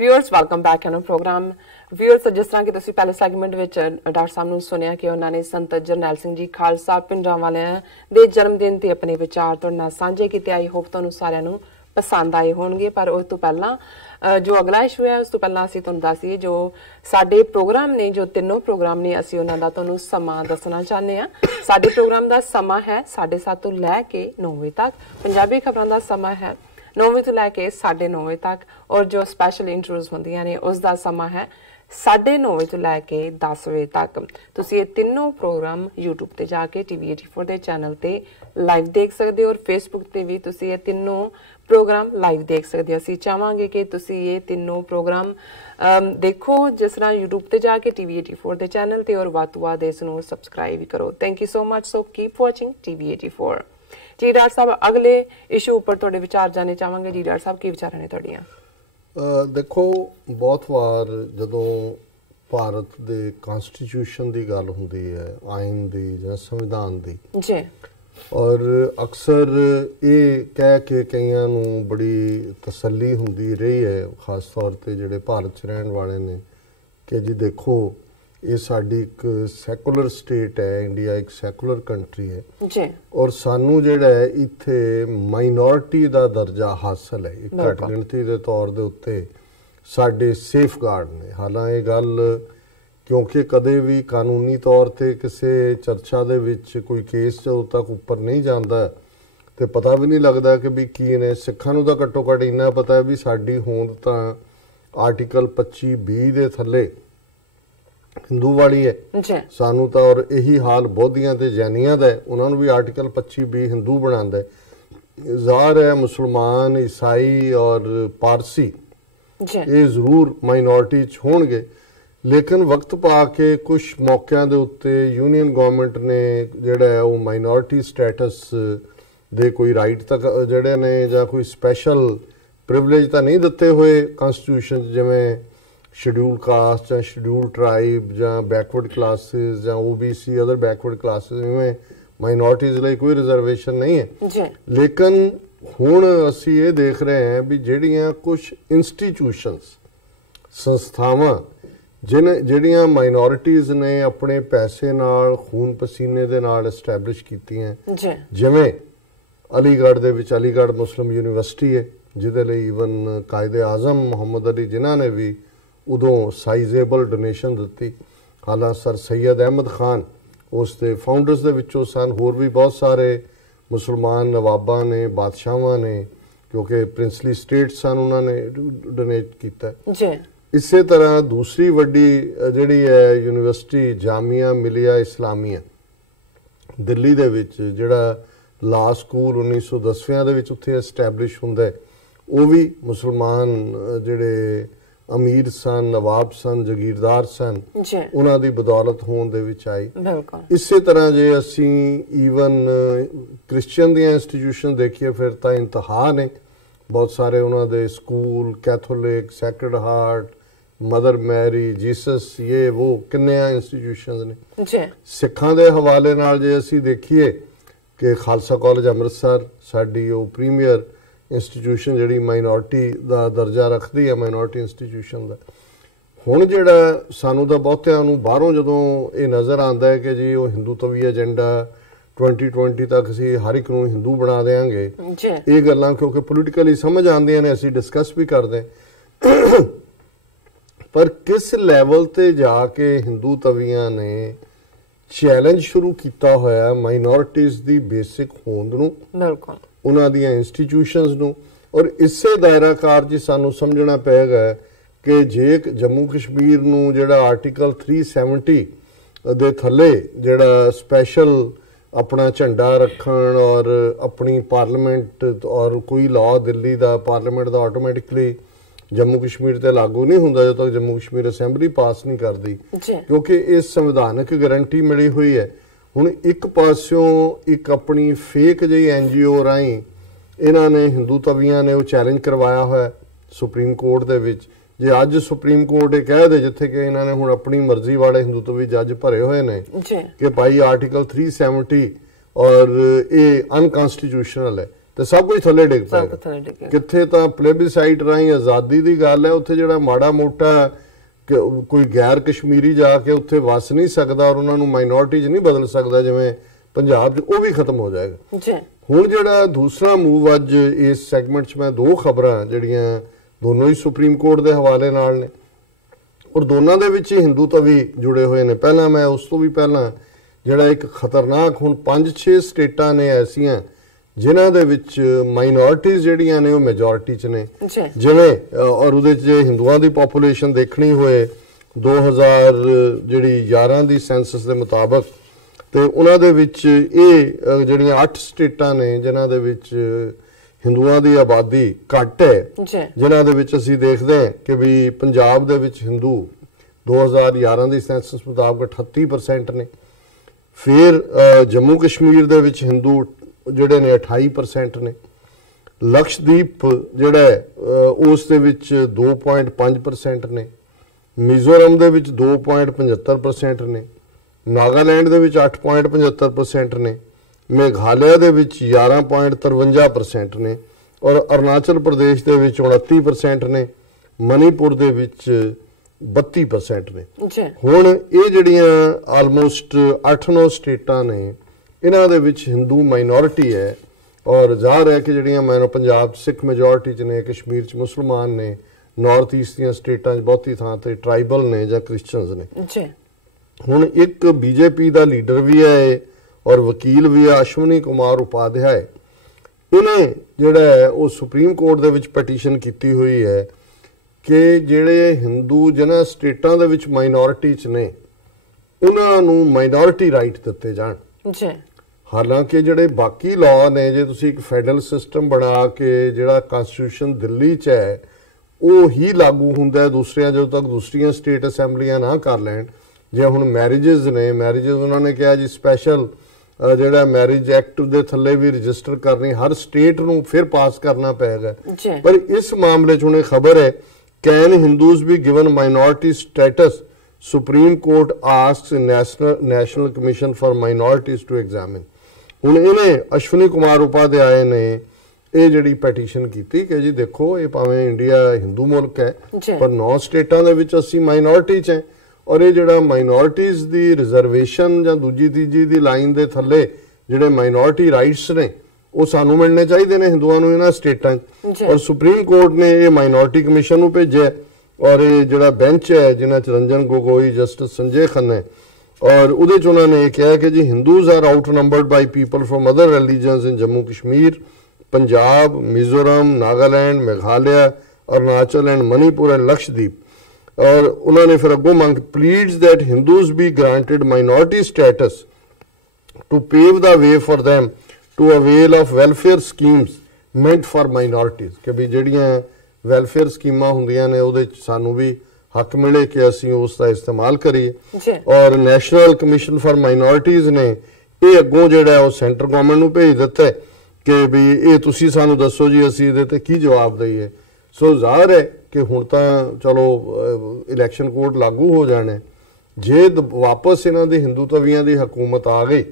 Viewers welcome back है programme viewers जिस तरह कि तुसीं पहले सैगमेंट विच डॉक्टर साहब ने सुनिया कि उन्होंने संत जरनैल सिंह जी खालसा पिंडरां वालियां दे जन्म दिन ते अपने विचार तुहाडे नाल सांझे कीते। आई होप तुहानूं सारिआं नूं पसंद आए होणगे। पर उस तो पहला जो अगला इशू है उस तो पहला असीं तुहानूं दस्सीए जो साडे प्रोग्राम ने जो तीनों प्रोग्राम ने असीं उन्हां दा तुहानूं समां दसना चाहते हैं। साडे प्रोग्राम का समा है 7:30 तो लैके 9 बजे तक। पंजाबी खबरां का समा है 9 बजे तो लैके 9:30 बजे तक और जो स्पैशल इंटरव्यूज होंदियां ने उसका समा है 9:30 बजे तो लैके 10 बजे तक। तुसीं ये तीनों प्रोग्राम यूट्यूब ते जाके TV 84 दे चैनल ते लाइव देख सकते हो और फेसबुक ते भी तुसीं ये तीनों प्रोग्राम लाइव देख सकते हो। असीं चाहांगे कि तुसीं ये तीनों प्रोग्राम देखो जिस तरह यूट्यूब ते जाके TV 84 दे चैनल ते और वध तो वध इस नूं सबसक्राइब भी करो। Thank you so much. So keep watching TV 84। जी डॉक्टर साहब अगले इशू उपर तुहाडे विचार जानने चाहांगे। जी डॉक्टर साहब की विचार ने तुहाडियां? देखो बहुत बार जदों भारत दे कॉन्स्टिट्यूशन की गल हुंदी है आइन की जां संविधान की जी और अक्सर ये कह के कईयां नूं बड़ी तसल्ली हुंदी रही है खास तौर पर जिहड़े भारत च रहण वाले ने कि जी देखो ये साडी एक सैकुलर स्टेट है, इंडिया एक सैकुलर कंट्री है जी और सानू जिहड़ा है इत्थे माइनॉरिटी दा दर्जा हासिल है एक घट गिणती दे तौर दे उत्ते साडे सेफ गार्ड ने। हालांकि ये गल क्योंकि कदे भी कानूनी तौर ते किसी चर्चा दे विच कोई केस जो तक उपर नहीं जाता तो पता भी नहीं लगता कि भी की ने सिखां नूं तां घट्टो घट इन्ना पता है भी साडी होंद तां आर्टिकल 25(b) दे थल्ले हिंदू वाली है सानू तो और यही हाल बौद्धियां ते जैनियां दा है उन्होंने भी आर्टिकल 25(b) हिंदू बनांदा है। ज़ाहिर है मुसलमान ईसाई और पारसी ये जरूर माइनॉरिटी च होणगे लेकिन वक्त पा के कुछ मौक़िਆਂ ਦੇ ਉੱਤੇ यूनियन गवर्नमेंट ने ਜਿਹੜਾ ਹੈ ਉਹ माइनॉरिटी स्टेटस ਦੇ कोई राइट तक ਜਿਹੜੇ ने ਜਾਂ कोई स्पैशल प्रिविलेज ਤਾਂ नहीं ਦਿੱਤੇ ਹੋਏ कॉन्स्टिट्यूशन जिवें शेड्यूल कास्ट या शेड्यूल ट्राइब या बैकवर्ड क्लासिस या OBC अदर बैकवर्ड क्लासिस इवें माइनॉरिटीज़ लिए कोई रिजर्वेशन नहीं है। लेकिन हुण असी ये देख रहे हैं भी ਜਿਹੜੀਆਂ कुछ इंस्टीट्यूशनस संस्थावां ਜਿਹੜੀਆਂ माइनॉरिटीज़ ने अपने पैसे नाल खून पसीने दे नाल एस्टैबलिश कीतियां जिवें अलीगढ़ दे विच अलीगढ़ मुस्लिम यूनिवर्सिटी है जिहदे लई ईवन कायदे आज़म मुहम्मद अली जिन्हां ने भी उदों साइजेबल डोनेशन दी। हालांकि सर सैयद अहमद खान उसके फाउंडर्स दे विचों सन होर भी बहुत सारे मुसलमान नवाबा ने बादशाहां ने क्योंकि प्रिंसली स्टेट सन उन्होंने डोनेट किया। इस तरह दूसरी वड्डी जिहड़ी है यूनिवर्सिटी जामिया मिलिया इस्लामिया दिल्ली दे विच जिहड़ा ला स्कूल 1910 दे विच उत्थे एस्टैबलिश हुंदा है वो भी मुसलमान जिहड़े अमीर सन नवाब सन जगीरदार सन उन्हां दी बदौलत होण दे विच आई। इस तरह जे असी ईवन क्रिश्चियन दी इंस्टीट्यूशन देखिए फिर तां इंतहा ने बहुत सारे उन्हां दे school Catholic Sacred Heart Mother Mary Jesus ये वो किन्ने इंस्टीट्यूशन ने। सिखां दे हवाले नाल जे असी देखिए कि खालसा कॉलेज अमृतसर साडी वो प्रीमियर इंस्टीट्यूशन जिहड़ी माइनॉरिटी का दर्जा रखती है माइनॉरिटी इंस्टीट्यूशन का। हुण जिहड़ा सानू तां बहुतिआं नूं बाहरों जदों ये नज़र आंदा है कि जी वो हिंदूत्वी एजेंडा 2020 तक असीं हर एक नूं हिंदू बना देंगे ये गल्लां क्योंकि पोलिटिकली समझ आंदियां ने असीं डिस्कस भी करदे पर किस लैवल ते जाके हिंदू तवीआं ने चैलेंज शुरू किया होया माइनॉरिटीज़ दी बेसिक होंद नूं बिल्कुल उन्हां दियां इंस्टीट्यूशनस नूं और इसे दायराकार च सानू समझना पेगा कि जे जम्मू कश्मीर नूं जिहड़ा आर्टिकल 370 दे थल्ले जिहड़ा स्पैशल अपना झंडा रखण और अपनी पार्लीमेंट और कोई लॉ दिल्ली दा पार्लीमेंट दा ऑटोमैटिकली जम्मू कश्मीर ते लागू नहीं हुंदा जो तक जम्मू कश्मीर असैंबली पास नहीं करती क्योंकि इस संविधानक गारंटी मिली हुई है। हुण एक पासों एक अपनी फेक जी NGO राही इन्हां ने हिंदू तवीआं ने वो चैलेंज करवाया होया सुप्रीम कोर्ट दे विच जे अज सुप्रीम कोर्ट ये कह दे जिथे कि इन्हां ने हुण अपनी मर्जी वाले हिंदू तवी जज भरे हुए ने कि भाई आर्टिकल 370 और ये अनकॉन्स्टिट्यूशनल है ਤੇ ਸਭ ਕੁਝ ਥੱਲੇ ਡਿੱਗ ਪਏਗਾ। ਕਿੱਥੇ ਤਾਂ ਪਲੇਬਿਸਾਈਟ ਰਾਹੀਂ ਆਜ਼ਾਦੀ ਦੀ ਗੱਲ ਹੈ, ਉੱਥੇ ਜਿਹੜਾ ਮਾੜਾ ਮੋਟਾ ਕੋਈ ਗੈਰ ਕਸ਼ਮੀਰੀ ਜਾ ਕੇ ਉੱਥੇ ਵਸ ਨਹੀਂ ਸਕਦਾ ਔਰ ਉਹਨਾਂ ਨੂੰ ਮਾਈਨੋਰਿਟੀ 'ਚ ਨਹੀਂ ਬਦਲ ਸਕਦਾ ਜਿਵੇਂ ਪੰਜਾਬ 'ਚ, ਉਹ ਵੀ ਖਤਮ ਹੋ ਜਾਏਗਾ। ਹੁਣ ਜਿਹੜਾ ਦੂਸਰਾ ਮੂਵ ਅੱਜ ਇਸ ਸੈਗਮੈਂਟ 'ਚ ਮੈਂ ਦੋ ਖਬਰਾਂ ਜਿਹੜੀਆਂ ਦੋਨੋਂ ਹੀ ਸੁਪਰੀਮ ਕੋਰਟ ਦੇ ਹਵਾਲੇ ਨਾਲ ਨੇ ਔਰ ਦੋਨਾਂ ਦੇ ਵਿੱਚ ਹੀ ਹਿੰਦੂ ਤਵੀ ਜੁੜੇ ਹੋਏ ਨੇ। ਪਹਿਲਾਂ ਮੈਂ ਉਸ ਤੋਂ ਵੀ ਪਹਿਲਾਂ ਜਿਹੜਾ ਇੱਕ ਖਤਰਨਾਕ ਹੁਣ 5-6 ਸਟੇਟਾਂ ਨੇ ਐਸੀਆਂ ਜਿਨ੍ਹਾਂ ਦੇ ਵਿੱਚ ਮਾਈਨੋਰਿਟੀਜ਼ ਜਿਹੜੀਆਂ ਨੇ ਉਹ ਮੈਜੋਰਿਟੀ 'ਚ ਨੇ, ਜਿਵੇਂ ਔਰ ਉਹਦੇ 'ਚ ਜੇ ਹਿੰਦੂਆਂ ਦੀ ਪੋਪੂਲੇਸ਼ਨ ਦੇਖਣੀ ਹੋਏ 2011 ਦੀ ਸੈਂਸਸ ਦੇ ਮੁਤਾਬਕ ਤੇ ਉਹਨਾਂ ਦੇ ਵਿੱਚ ਇਹ ਜਿਹੜੀਆਂ 8 ਸਟੇਟਾਂ ਨੇ ਜਿਨ੍ਹਾਂ ਦੇ ਵਿੱਚ ਹਿੰਦੂਆਂ ਦੀ ਆਬਾਦੀ ਘੱਟ ਹੈ, ਜਿਨ੍ਹਾਂ ਦੇ ਵਿੱਚ ਅਸੀਂ ਦੇਖਦੇ ਹਾਂ ਕਿ ਵੀ ਪੰਜਾਬ ਦੇ ਵਿੱਚ ਹਿੰਦੂ 2011 ਦੀ ਸੈਂਸਸ ਮੁਤਾਬਕ 38% ਨੇ, ਫਿਰ ਜੰਮੂ ਕਸ਼ਮੀਰ ਦੇ ਵਿੱਚ ਹਿੰਦੂ ਜਿਹੜੇ ਨੇ 28% ਨੇ, ਲਕਸ਼ਦੀਪ ਜਿਹੜਾ ਉਸ ਦੇ ਵਿੱਚ 2.5% ਨੇ, ਮਿਜ਼ੋਰਮ ਦੇ ਵਿੱਚ 2.75% ਨੇ, ਨਾਗਾਲੈਂਡ ਦੇ ਵਿੱਚ 8.75% ਨੇ, ਮੇਘਾਲਿਆ ਦੇ ਵਿੱਚ 11.53% ਨੇ ਔਰ ਅਰੁਣਾਚਲ ਪ੍ਰਦੇਸ਼ ਦੇ ਵਿੱਚ 29% ਨੇ, ਮਨੀਪੁਰ ਦੇ ਵਿੱਚ 32% ਨੇ। ਹੁਣ ਇਹ ਜਿਹੜੀਆਂ ਆਲਮੋਸਟ 8-9 ਸਟੇਟਾਂ ਨੇ ਇਹਨਾਂ ਦੇ ਵਿੱਚ ਹਿੰਦੂ ਮਾਈਨੋਰਿਟੀ ਹੈ ਔਰ ਜ਼ਾਹਰ ਹੈ ਕਿ ਜਿਹੜੀਆਂ ਪੰਜਾਬ 'ਚ ਸਿੱਖ ਮੈਜੋਰਿਟੀ 'ਚ ਨੇ, ਕਸ਼ਮੀਰ 'ਚ ਮੁਸਲਮਾਨ ਨੇ, ਨਾਰਥ ਈਸਟ ਦੀਆਂ ਸਟੇਟਾਂ 'ਚ ਬਹੁਤੀ ਥਾਂ ਤੇ ਟਰਾਈਬਲ ਨੇ ਜਾਂ ਕ੍ਰਿਸਚਨਸ ਨੇ। ਹੁਣ ਇੱਕ ਬੀਜੇਪੀ ਦਾ ਲੀਡਰ ਵੀ ਹੈ ਔਰ ਵਕੀਲ ਵੀ ਹੈ, ਅਸ਼ਵਨੀ ਕੁਮਾਰ ਉਪਾਧਿਆਏ, ਇਹਨੇ ਜਿਹੜਾ ਉਹ ਸੁਪਰੀਮ ਕੋਰਟ ਦੇ ਵਿੱਚ ਪਟੀਸ਼ਨ ਕੀਤੀ ਹੋਈ ਹੈ ਕਿ ਜਿਹੜੇ ਹਿੰਦੂ ਜਿਹਨਾਂ ਸਟੇਟਾਂ ਦੇ ਵਿੱਚ ਮਾਈਨੋਰਿਟੀ 'ਚ ਨੇ ਉਹਨਾਂ ਨੂੰ ਮਾਈਨੋਰਿਟੀ ਰਾਈਟ ਦਿੱਤੇ ਜਾਣ। ਹਾਲਾਂਕਿ ਜਿਹੜੇ ਬਾਕੀ ਲਾਅ ਨੇ, ਜੇ ਤੁਸੀਂ ਇੱਕ ਫੈਡਰਲ ਸਿਸਟਮ ਬਣਾ ਕੇ ਜਿਹੜਾ ਕਨਸਟੀਟਿਊਸ਼ਨ ਦਿੱਲੀ 'ਚ ਹੈ ਉਹ ਹੀ ਲਾਗੂ ਹੁੰਦਾ ਹੈ ਦੂਸਰਿਆਂ ਜਦੋਂ ਤੱਕ ਦੂਸਰੀਆਂ ਸਟੇਟ ਅਸੈਂਬਲੀਆਂ ਨਾ ਕਰ ਲੈਣ। ਜੇ ਹੁਣ ਮੈਰਿਜਸ ਨੇ, ਮੈਰਿਜਸ ਉਹਨਾਂ ਨੇ ਕਿਹਾ ਜੀ ਸਪੈਸ਼ਲ ਜਿਹੜਾ ਮੈਰਿਜ ਐਕਟ ਦੇ ਥੱਲੇ ਵੀ ਰਜਿਸਟਰ ਕਰਨੀ ਹਰ ਸਟੇਟ ਨੂੰ ਫਿਰ ਪਾਸ ਕਰਨਾ ਪਏਗਾ। ਪਰ ਇਸ ਮਾਮਲੇ 'ਚ ਹੁਣ ਖਬਰ ਹੈ can Hindus be given minority status, Supreme Court asks National Commission for Minorities to examine. ਹੁਣ ਇਹਨੇ ਅਸ਼ਵਨੀ ਕੁਮਾਰ ਉਪਾਧਿਆਏ ਨੇ ਇਹ ਜਿਹੜੀ ਪੈਟੀਸ਼ਨ ਕੀਤੀ ਕਿ ਜੀ ਦੇਖੋ ਇਹ ਭਾਵੇਂ ਇੰਡੀਆ ਹਿੰਦੂ ਮੁਲਕ ਹੈ ਪਰ 9 ਸਟੇਟਾਂ ਦੇ ਵਿੱਚ ਅਸੀਂ ਮਾਈਨੋਰਿਟੀ 'ਚ ਹੈ ਔਰ ਇਹ ਜਿਹੜਾ ਮਾਈਨੋਰਿਟੀਜ਼ ਦੀ ਰਿਜ਼ਰਵੇਸ਼ਨ ਜਾਂ ਦੂਜੀ ਤੀਜੀ ਦੀ ਲਾਈਨ ਦੇ ਥੱਲੇ ਜਿਹੜੇ ਮਾਈਨੋਰਿਟੀ ਰਾਈਟਸ ਨੇ ਉਹ ਸਾਨੂੰ ਮਿਲਣੇ ਚਾਹੀਦੇ ਨੇ ਹਿੰਦੂਆਂ ਨੂੰ ਇਹਨਾਂ ਸਟੇਟਾਂ 'ਚ। ਔਰ ਸੁਪਰੀਮ ਕੋਰਟ ਨੇ ਇਹ ਮਾਈਨੋਰਿਟੀ ਕਮਿਸ਼ਨ ਨੂੰ ਭੇਜਿਆ ਔਰ ਇਹ ਜਿਹੜਾ ਬੈਂਚ ਹੈ ਜਿਨ੍ਹਾਂ 'ਚ ਰੰਜਨ ਗੋਗੋਈ, ਜਸਟਿਸ ਸੰਜੇ ਖੰਨਾ ਔਰ ਉਹਦੇ 'ਚ ਉਹਨਾਂ ਨੇ ਇਹ ਕਿਹਾ ਕਿ ਜੀ Hindus are outnumbered by people from other religions in Jammu Kashmir, Punjab, Mizoram, Nagaland, Meghalaya, Arunachal and Manipur and Lakshadweep. और उन्होंने फिर अगो मंग pleads that Hindus be granted minority status to pave the way for them to avail of welfare schemes meant for minorities कि भी जड़ियां welfare स्कीमां हुंदियां ने उहदे च सानू भी हक मिले कि असीं उस दा इस्तेमाल करिए। और नैशनल कमिशन फॉर माइनॉरिटीज ने ये अगों जिहड़ा है सेंटर गवर्नमेंट नूं भेज दित्ता है कि भी ये तुसीं सानू दसो जी असीं इहदे ते की जवाब दईए। सो ज़ाहिर है कि हुण तां चलो इलैक्शन कोड लागू हो जाने, जे वापस इन्हां दी हिंदू तवीआं दी हुकूमत आ गई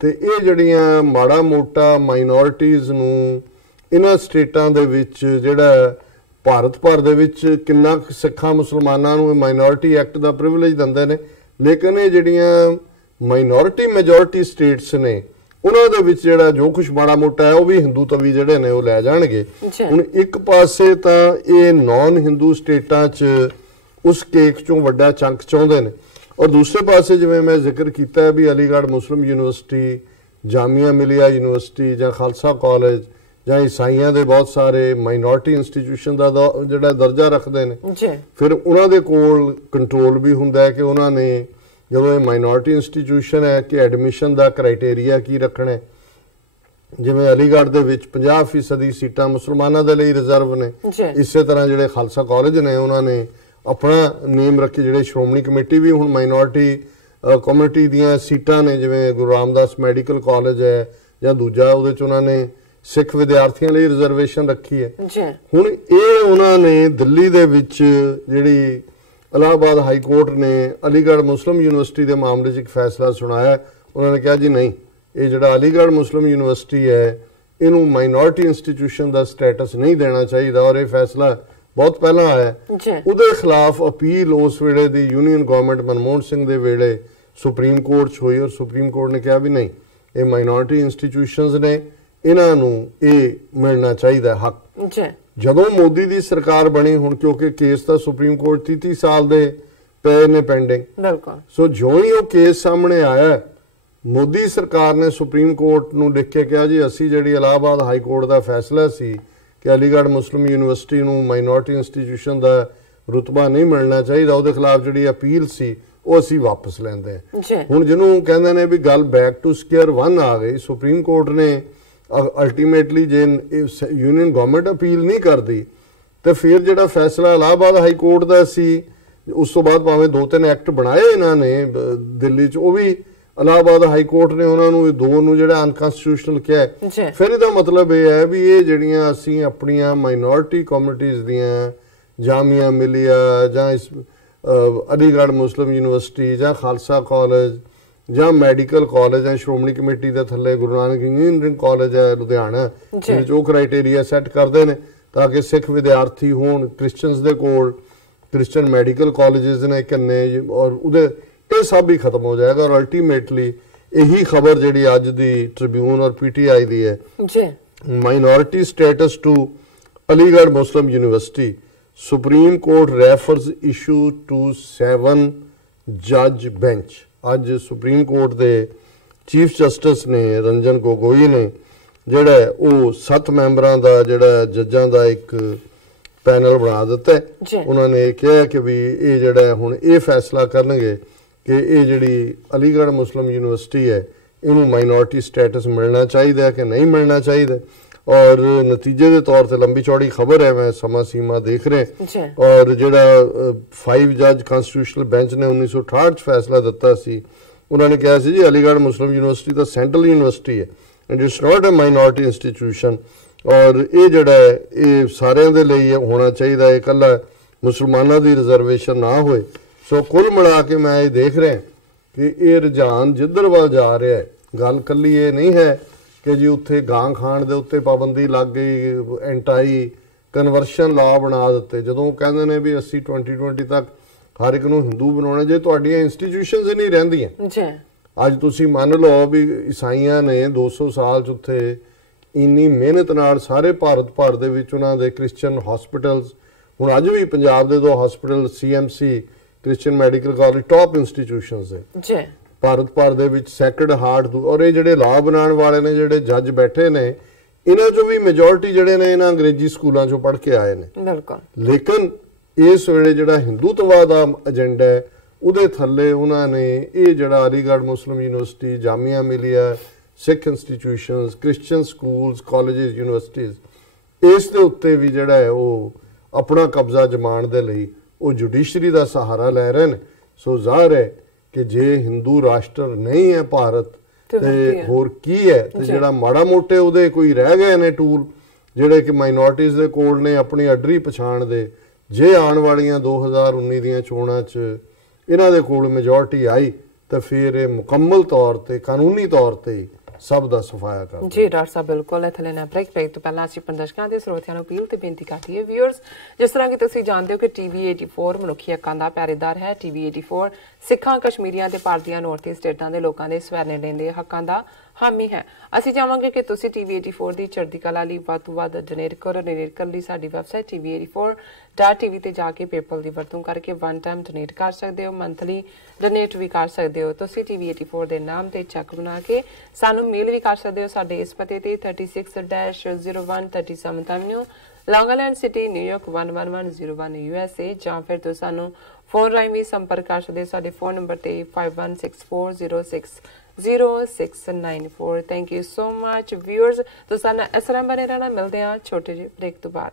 ते ये जिहड़ियां माड़ा मोटा माइनॉरिटीज़ नूं इन्हां स्टेटां दे विच जिहड़ा भारत भर दे विच किन्ना सिखां मुसलमानां नूं माइनॉरिटी एक्ट दा प्रिविलेज दिंदे ने, लेकिन ये जिहड़ियां माइनॉरिटी मेजोरिटी स्टेट्स ने उन्हां दे विच जिहड़ा जो कुछ माड़ा मोटा है वो भी हिंदू तवी जिहड़े ने वो लै जाणगे। हुण एक पासे तां ये नॉन हिंदू स्टेटां च उस केक चों वड्डा चंक चाहुंदे ने और दूसरे पासे जिवें मैं जिक्र कीता है भी अलीगढ़ मुस्लिम यूनिवर्सिटी, जामिया मिलिया यूनिवर्सिटी जां खालसा कॉलेज जां ईसाइयां दे बहुत सारे माइनॉरिटी इंस्टीट्यूशन दा जिहड़ा दर्जा रखदे ने, फिर उन्हां दे कोल कंट्रोल भी हुंदा है कि उन्हां ने ਜਦੋਂ ਇਹ ਮਾਈਨॉरिटी ਇੰਸਟੀਟਿਊਸ਼ਨ ਹੈ ਕਿ ਐਡਮਿਸ਼ਨ ਦਾ ਕ੍ਰਾਈਟੇਰੀਆ ਕੀ ਰੱਖਣਾ ਹੈ। ਜਿਵੇਂ ਅਲੀਗੜ੍ਹ ਦੇ ਵਿੱਚ 50% ਸੀਟਾਂ ਮੁਸਲਮਾਨਾਂ ਦੇ ਲਈ ਰਿਜ਼ਰਵ ਨੇ, ਇਸੇ ਤਰ੍ਹਾਂ ਜਿਹੜੇ ਖਾਲਸਾ ਕਾਲਜ ਨੇ ਉਹਨਾਂ ਨੇ ਆਪਣਾ ਨੇਮ ਰੱਖੇ। ਜਿਹੜੇ ਸ਼੍ਰੋਮਣੀ ਕਮੇਟੀ ਵੀ ਹੁਣ ਮਾਈਨॉरिटी ਕਮਿਊਨਿਟੀ ਦੀਆਂ ਸੀਟਾਂ ਨੇ, ਜਿਵੇਂ ਗੁਰੂ ਰਾਮਦਾਸ ਮੈਡੀਕਲ ਕਾਲਜ ਹੈ ਜਾਂ ਦੂਜਾ ਉਹਦੇ 'ਚ ਉਹਨਾਂ ਨੇ ਸਿੱਖ ਵਿਦਿਆਰਥੀਆਂ ਲਈ ਰਿਜ਼ਰਵੇਸ਼ਨ ਰੱਖੀ ਹੈ। ਹੁਣ ਇਹ ਉਹਨਾਂ ਨੇ ਦਿੱਲੀ ਦੇ ਵਿੱਚ ਜਿਹੜੀ इलाहाबाद हाई कोर्ट ने अलीगढ़ मुस्लिम यूनिवर्सिटी के मामले एक फैसला सुनाया। उन्होंने कहा जी नहीं, ये जो अलीगढ़ मुस्लिम यूनिवर्सिटी है ਇਹਨੂੰ ਮਾਈਨੋਰਿਟੀ ਇੰਸਟੀਟਿਊਸ਼ਨ ਦਾ ਸਟੇਟਸ ਨਹੀਂ ਦੇਣਾ ਚਾਹੀਦਾ ਔਰ ਇਹ ਫੈਸਲਾ ਬਹੁਤ ਪਹਿਲਾਂ ਆਇਆ ਉਹਦੇ ਖਿਲਾਫ ਅਪੀਲ ਉਸ ਵੇਲੇ ਦੀ ਯੂਨੀਅਨ ਗਵਰਨਮੈਂਟ ਮਨਮੋਹਨ ਸਿੰਘ ਦੇ ਵੇਲੇ ਸੁਪਰੀਮ ਕੋਰਟ 'ਚ ਹੋਈ ਔਰ ਸੁਪਰੀਮ ਕੋਰਟ ਨੇ ਕਿਹਾ ਵੀ ਨਹੀਂ, ਇਹ ਮਾਈਨੋਰਿਟੀ ਇੰਸਟੀਟਿਊਸ਼ਨਸ ਨੇ, ਇਹਨਾਂ ਨੂੰ ਇਹ ਮਿਲਣਾ ਚਾਹੀਦਾ ਹੱਕ। ਜਦੋਂ ਮੋਦੀ ਦੀ ਸਰਕਾਰ ਬਣੀ, ਹੁਣ ਕਿਉਂਕਿ ਕੇਸ ਤਾਂ ਸੁਪਰੀਮ ਕੋਰਟ 30 ਸਾਲ ਦੇ ਪਏ ਨੇ ਪੈਂਡਿੰਗ, ਬਿਲਕੁਲ, ਸੋ ਜਿਉਂ ਹੀ ਉਹ ਕੇਸ ਸਾਹਮਣੇ ਆਇਆ, ਮੋਦੀ ਸਰਕਾਰ ਨੇ ਸੁਪਰੀਮ ਕੋਰਟ ਨੂੰ ਲਿਖ ਕੇ ਕਿਹਾ ਜੀ ਅਸੀਂ ਜਿਹੜੀ ਇਲਾਹਾਬਾਦ ਹਾਈ ਕੋਰਟ ਦਾ ਫੈਸਲਾ ਸੀ ਕਿ ਅਲੀਗੜ੍ਹ ਮੁਸਲਿਮ ਯੂਨੀਵਰਸਿਟੀ ਨੂੰ ਮਾਈਨੋਰਿਟੀ ਇੰਸਟੀਟਿਊਸ਼ਨ ਦਾ ਰੁਤਬਾ ਨਹੀਂ ਮਿਲਣਾ ਚਾਹੀਦਾ, ਉਹਦੇ ਖਿਲਾਫ ਜਿਹੜੀ ਅਪੀਲ ਸੀ ਉਹ ਅਸੀਂ ਵਾਪਸ ਲੈਂਦੇ ਹਾਂ। ਹੁਣ ਜਿਹਨੂੰ ਕਹਿੰਦੇ ਨੇ ਵੀ ਗੱਲ ਬੈਕ ਟੂ ਸਕੁਅਰ 1 ਆ ਗਈ। ਸੁਪਰੀਮ ਕੋਰਟ ਨੇ ਅਲਟੀਮੇਟਲੀ ਜੇ ਯੂਨੀਅਨ ਗਵਰਨਮੈਂਟ ਅਪੀਲ ਨਹੀਂ ਕਰਦੀ ਤੇ ਫਿਰ ਜਿਹੜਾ ਫੈਸਲਾ ਇਲਾਹਾਬਾਦ ਹਾਈ ਕੋਰਟ ਦਾ ਸੀ, ਉਸ ਤੋਂ ਬਾਅਦ ਭਾਵੇਂ 2-3 ਐਕਟ ਬਣਾਏ ਇਹਨਾਂ ਨੇ ਦਿੱਲੀ 'ਚ, ਉਹ ਵੀ ਇਲਾਹਾਬਾਦ ਹਾਈ ਕੋਰਟ ਨੇ ਉਹਨਾਂ ਨੂੰ ਦੋ ਨੂੰ ਜਿਹੜਾ ਅਨਕਨਸਟੀਟਿਊਸ਼ਨਲ ਕਿਹਾ। ਫਿਰ ਇਹਦਾ ਮਤਲਬ ਇਹ ਹੈ ਵੀ ਇਹ ਜਿਹੜੀਆਂ ਅਸੀਂ ਆਪਣੀਆਂ ਮਾਈਨੋਰਿਟੀ ਕਮਿਊਨਿਟੀਜ਼ ਦੀਆਂ ਜਾਮੀਆ ਮਿਲੀਆ ਜਾਂ ਇਸ ਅਲੀਗੜ੍ਹ ਮੁਸਲਿਮ ਯੂਨੀਵਰਸਿਟੀ ਜਾਂ ਖਾਲਸਾ ਕਾਲਜ ਜਾਂ ਮੈਡੀਕਲ ਕਾਲਜ ਜਾਂ ਸ਼੍ਰੋਮਣੀ ਕਮੇਟੀ ਦੇ ਥੱਲੇ ਗੁਰੂ ਨਾਨਕ ਇੰਜੀਨੀਅਰਿੰਗ ਕਾਲਜ ਹੈ ਲੁਧਿਆਣਾ, ਜਿਹਦੇ 'ਚ ਉਹ ਕ੍ਰਾਈਟੇਰੀਆ ਸੈੱਟ ਕਰਦੇ ਨੇ ਤਾਂ ਕਿ ਸਿੱਖ ਵਿਦਿਆਰਥੀ ਹੋਣ, ਕ੍ਰਿਸਚਨਸ ਦੇ ਕੋਲ ਕ੍ਰਿਸਚਨ ਮੈਡੀਕਲ ਕਾਲਜਿਸ ਨੇ ਕਿੰਨੇ, ਔਰ ਉਹਦੇ ਇਹ ਸਭ ਹੀ ਖਤਮ ਹੋ ਜਾਏਗਾ। ਔਰ ਅਲਟੀਮੇਟਲੀ ਇਹੀ ਖਬਰ ਜਿਹੜੀ ਅੱਜ ਦੀ ਟ੍ਰਿਬਿਊਨ ਔਰ ਪੀਟੀਆਈ ਦੀ ਹੈ, minority status to Aligarh Muslim university, supreme court refers issue to 7 ਜੱਜ ਬੈਂਚ। ਅੱਜ ਸੁਪਰੀਮ ਕੋਰਟ ਦੇ ਚੀਫ ਜਸਟਿਸ ਨੇ ਰੰਜਨ ਗੋਗੋਈ ਨੇ ਜਿਹੜਾ ਉਹ 7 ਮੈਂਬਰਾਂ ਦਾ ਜਿਹੜਾ ਜੱਜਾਂ ਦਾ ਇੱਕ ਪੈਨਲ ਬਣਾ ਦਿੱਤਾ। ਉਹਨਾਂ ਨੇ ਕਿਹਾ ਕਿ ਵੀ ਇਹ ਜਿਹੜਾ ਹੁਣ ਇਹ ਫੈਸਲਾ ਕਰਨਗੇ ਕਿ ਇਹ ਜਿਹੜੀ ਅਲੀਗੜ੍ਹ ਮੁਸਲਿਮ ਯੂਨੀਵਰਸਿਟੀ ਹੈ ਇਹਨੂੰ ਮਾਈਨੋਰਿਟੀ ਸਟੇਟਸ ਮਿਲਣਾ ਚਾਹੀਦਾ ਕਿ ਨਹੀਂ ਮਿਲਣਾ ਚਾਹੀਦਾ। ਔਰ ਨਤੀਜੇ ਦੇ ਤੌਰ ਤੇ ਲੰਬੀ ਚੌੜੀ ਖਬਰ ਹੈ, ਮੈਂ ਸਮਾਂ ਸੀਮਾ ਦੇਖ ਰਿਹਾ, ਔਰ ਜਿਹੜਾ 5 ਜੱਜ ਕਨਸਟੀਟਿਊਸ਼ਨਲ ਬੈਂਚ ਨੇ 1968 ਚ ਫੈਸਲਾ ਦਿੱਤਾ ਸੀ, ਉਹਨਾਂ ਨੇ ਕਿਹਾ ਸੀ ਜੀ ਅਲੀਗੜ੍ਹ ਮੁਸਲਿਮ ਯੂਨੀਵਰਸਿਟੀ ਤਾਂ ਸੈਂਟਰਲ ਯੂਨੀਵਰਸਿਟੀ ਹੈ and it's not a minority institution, ਔਰ ਇਹ ਜਿਹੜਾ ਇਹ ਸਾਰਿਆਂ ਦੇ ਲਈ ਹੋਣਾ ਚਾਹੀਦਾ, ਇਕੱਲਾ ਮੁਸਲਮਾਨਾਂ ਦੀ ਰਿਜ਼ਰਵੇਸ਼ਨ ਨਾ ਹੋਏ। ਸੋ ਕੁੱਲ ਮਿਲਾ ਕੇ ਮੈਂ ਇਹ ਦੇਖ ਰਿਹਾ ਕਿ ਇਹ ਰੁਝਾਨ ਜਿੱਧਰ ਵੱਲ ਜਾ ਰਿਹਾ ਹੈ, ਗੱਲ ਕੱਲੀ ਇਹ ਨਹੀਂ ਹੈ ਕਿ ਜੀ ਉੱਥੇ ਗਾਂ ਖਾਣ ਦੇ ਉੱਤੇ ਪਾਬੰਦੀ ਲੱਗ ਗਈ, ਐਂਟਾਈ ਕਨਵਰਸ਼ਨ ਲਾ ਬਣਾ ਦਿੱਤੇ, ਜਦੋਂ ਕਹਿੰਦੇ ਨੇ ਵੀ ਅਸੀਂ 2020 ਤੱਕ ਹਰ ਇੱਕ ਨੂੰ ਹਿੰਦੂ ਬਣਾਉਣਾ, ਜੇ ਤੁਹਾਡੀਆਂ ਇੰਸਟੀਟਿਊਸ਼ਨਸ ਹੀ ਨਹੀਂ ਰਹਿੰਦੀਆਂ। ਅੱਜ ਤੁਸੀਂ ਮੰਨ ਲਓ ਵੀ ਈਸਾਈਆਂ ਨੇ 200 ਸਾਲ 'ਚ ਉੱਥੇ ਇੰਨੀ ਮਿਹਨਤ ਨਾਲ ਸਾਰੇ ਭਾਰਤ ਭਰ ਦੇ ਵਿੱਚ ਉਹਨਾਂ ਦੇ ਕ੍ਰਿਸਚਨ ਹਸਪੀਟਲਸ, ਹੁਣ ਅੱਜ ਵੀ ਪੰਜਾਬ ਦੇ 2 hospital CMC Christian medical college top institutions ਹੈ ਭਾਰਤ ਭਰ ਦੇ ਵਿੱਚ, ਸੈਕਰਡ ਹਾਰਟ, ਔਰ ਇਹ ਜਿਹੜੇ ਲਾਅ ਬਣਾਉਣ ਵਾਲੇ ਨੇ ਜਿਹੜੇ ਜੱਜ ਬੈਠੇ ਨੇ ਇਹਨਾਂ 'ਚੋਂ ਵੀ ਮੈਜੋਰਿਟੀ ਜਿਹੜੇ ਨੇ ਇਹਨਾਂ ਅੰਗਰੇਜ਼ੀ ਸਕੂਲਾਂ 'ਚੋਂ ਪੜ੍ਹ ਕੇ ਆਏ ਨੇ। ਲੇਕਿਨ ਇਸ ਵੇਲੇ ਜਿਹੜਾ ਹਿੰਦੂਤਵਾ ਦਾ ਏਜੰਡਾ ਹੈ ਉਹਦੇ ਥੱਲੇ ਉਹਨਾਂ ਨੇ ਇਹ ਜਿਹੜਾ Aligarh Muslim University, Jamia Millia, Sikh institutions, Christian schools, colleges, universities, ਇਸ ਦੇ ਉੱਤੇ ਵੀ ਜਿਹੜਾ ਹੈ ਉਹ ਆਪਣਾ ਕਬਜ਼ਾ ਜਮਾਉਣ ਦੇ ਲਈ ਉਹ ਜੁਡੀਸ਼ਰੀ ਦਾ ਸਹਾਰਾ ਲੈ ਰਹੇ ਨੇ। ਸੋ ਜ਼ਾਹਰ ਹੈ ਕਿ ਜੇ ਹਿੰਦੂ ਰਾਸ਼ਟਰ ਨਹੀਂ ਹੈ ਭਾਰਤ ਤੇ ਹੋਰ ਕੀ ਹੈ, ਤੇ ਜਿਹੜਾ ਮਾੜਾ ਮੋਟੇ ਉਹਦੇ ਕੋਈ ਰਹਿ ਗਏ ਨੇ ਟੂਲ ਜਿਹੜੇ ਕਿ ਮਾਈਨੋਰਿਟੀਜ਼ ਦੇ ਕੋਲ ਨੇ ਆਪਣੀ ਅੱਡਰੀ ਪਛਾਣ ਦੇ, ਜੇ ਆਉਣ ਵਾਲੀਆਂ 2019 ਦੀਆਂ ਚੋਣਾਂ 'ਚ ਇਹਨਾਂ ਦੇ ਕੋਲ ਮੈਜੋਰਿਟੀ ਆਈ ਤਾਂ ਫਿਰ ਇਹ ਮੁਕੰਮਲ ਤੌਰ ਤੇ ਕਾਨੂੰਨੀ ਤੌਰ ਤੇ ਸਭ ਦਾ ਸਫਾਇਆ ਕਰ ਜੀ। ਡਾਕਟਰ ਸਾਹਿਬ ਬਿਲਕੁਲ ਇੱਥੇ ਲੈਣਾ ਬ੍ਰੇਕ ਤੋਂ ਪਹਿਲਾਂ ਅਸੀਂ ਦਰਸ਼ਕਾਂ ਦੇ ਸਰੋਤਿਆਂ ਨੂੰ ਅਪੀਲ ਤੇ ਬੇਨਤੀ ਕਰਦੀ ਹੈ ਵਿਊਅਰਸ, ਜਿਸ ਤਰ੍ਹਾਂ ਕਿ ਤੁਸੀਂ ਜਾਣਦੇ ਹੋ ਕਿ TV84 ਮਨੁੱਖੀ ਹੱਕਾਂ ਦਾ ਪਹਿਰੇਦਾਰ ਹੈ। TV84 ਸਿੱਖਾਂ, ਕਸ਼ਮੀਰੀਆਂ ਤੇ ਭਾਰਤੀਆਂ ਨੌਰਥ ਸਟੇਟਾਂ ਦੇ ਲੋਕਾਂ ਦੇ ਸਵੈਰਨੇਡਨ ਦੇ ਹੱਕਾਂ ਦਾ ਹਾਮੀ ਹੈ। ਅਸੀਂ ਚਾਹਾਂਗੇ ਕਿ ਤੁਸੀਂ TV84 ਦੀ ਚੜ੍ਹਦੀ ਕਲਾ ਲਈ ਵੱਧ ਤੋਂ ਵੱਧ ਡੋਨੇਟ ਕਰੋ। ਡੋਨੇਟ ਕਰਨ ਲਈ ਸਾਡੀ ਵੈਬਸਾਈਟ TV84.tv ਤੇ ਜਾ ਕੇ ਪੇਪਲ ਦੀ ਵਰਤੋਂ ਕਰਕੇ 1 ਟਾਈਮ ਡੋਨੇਟ ਕਰ ਸਕਦੇ ਹੋ, ਮੰਥਲੀ ਡੋਨੇਟ ਵੀ ਕਰ ਸਕਦੇ ਹੋ। ਤੁਸੀਂ TV84 ਦੇ ਨਾਮ ਤੇ ਚੈੱਕ ਬਣਾ ਕੇ ਸਾਨੂੰ ਮੇਲ ਵੀ ਕਰ ਸਕਦੇ ਹੋ ਸਾਡੇ ਇਸ ਪਤੇ ਤੇ 36-01 ਐਵਨਿਊ, ਲੌਂਗ ਆਈਲੈਂਡ ਸਿਟੀ, ਨਿਊਯਾਰਕ 11101 USA, ਜਾਂ ਫਿਰ ਤੁਸੀਂ ਸਾਨੂੰ ਫੋਨ ਰਾਹੀਂ ਵੀ ਸੰਪਰਕ ਕਰ ਸਕਦੇ ਹੋ ਸਾਡੇ ਫੋਨ ਨੰਬਰ ਤੇ 5164060694। Thank you so much viewers, ਤੁਸੀਂ ਸਾਨੂੰ ਇਸ ਤਰ੍ਹਾਂ ਬਣੇ ਰਹਿਣਾ। ਮਿਲਦੇ ਹਾਂ ਛੋਟੇ ਜਿਹੇ ਬ੍ਰੇਕ ਤੋਂ ਬਾਅਦ।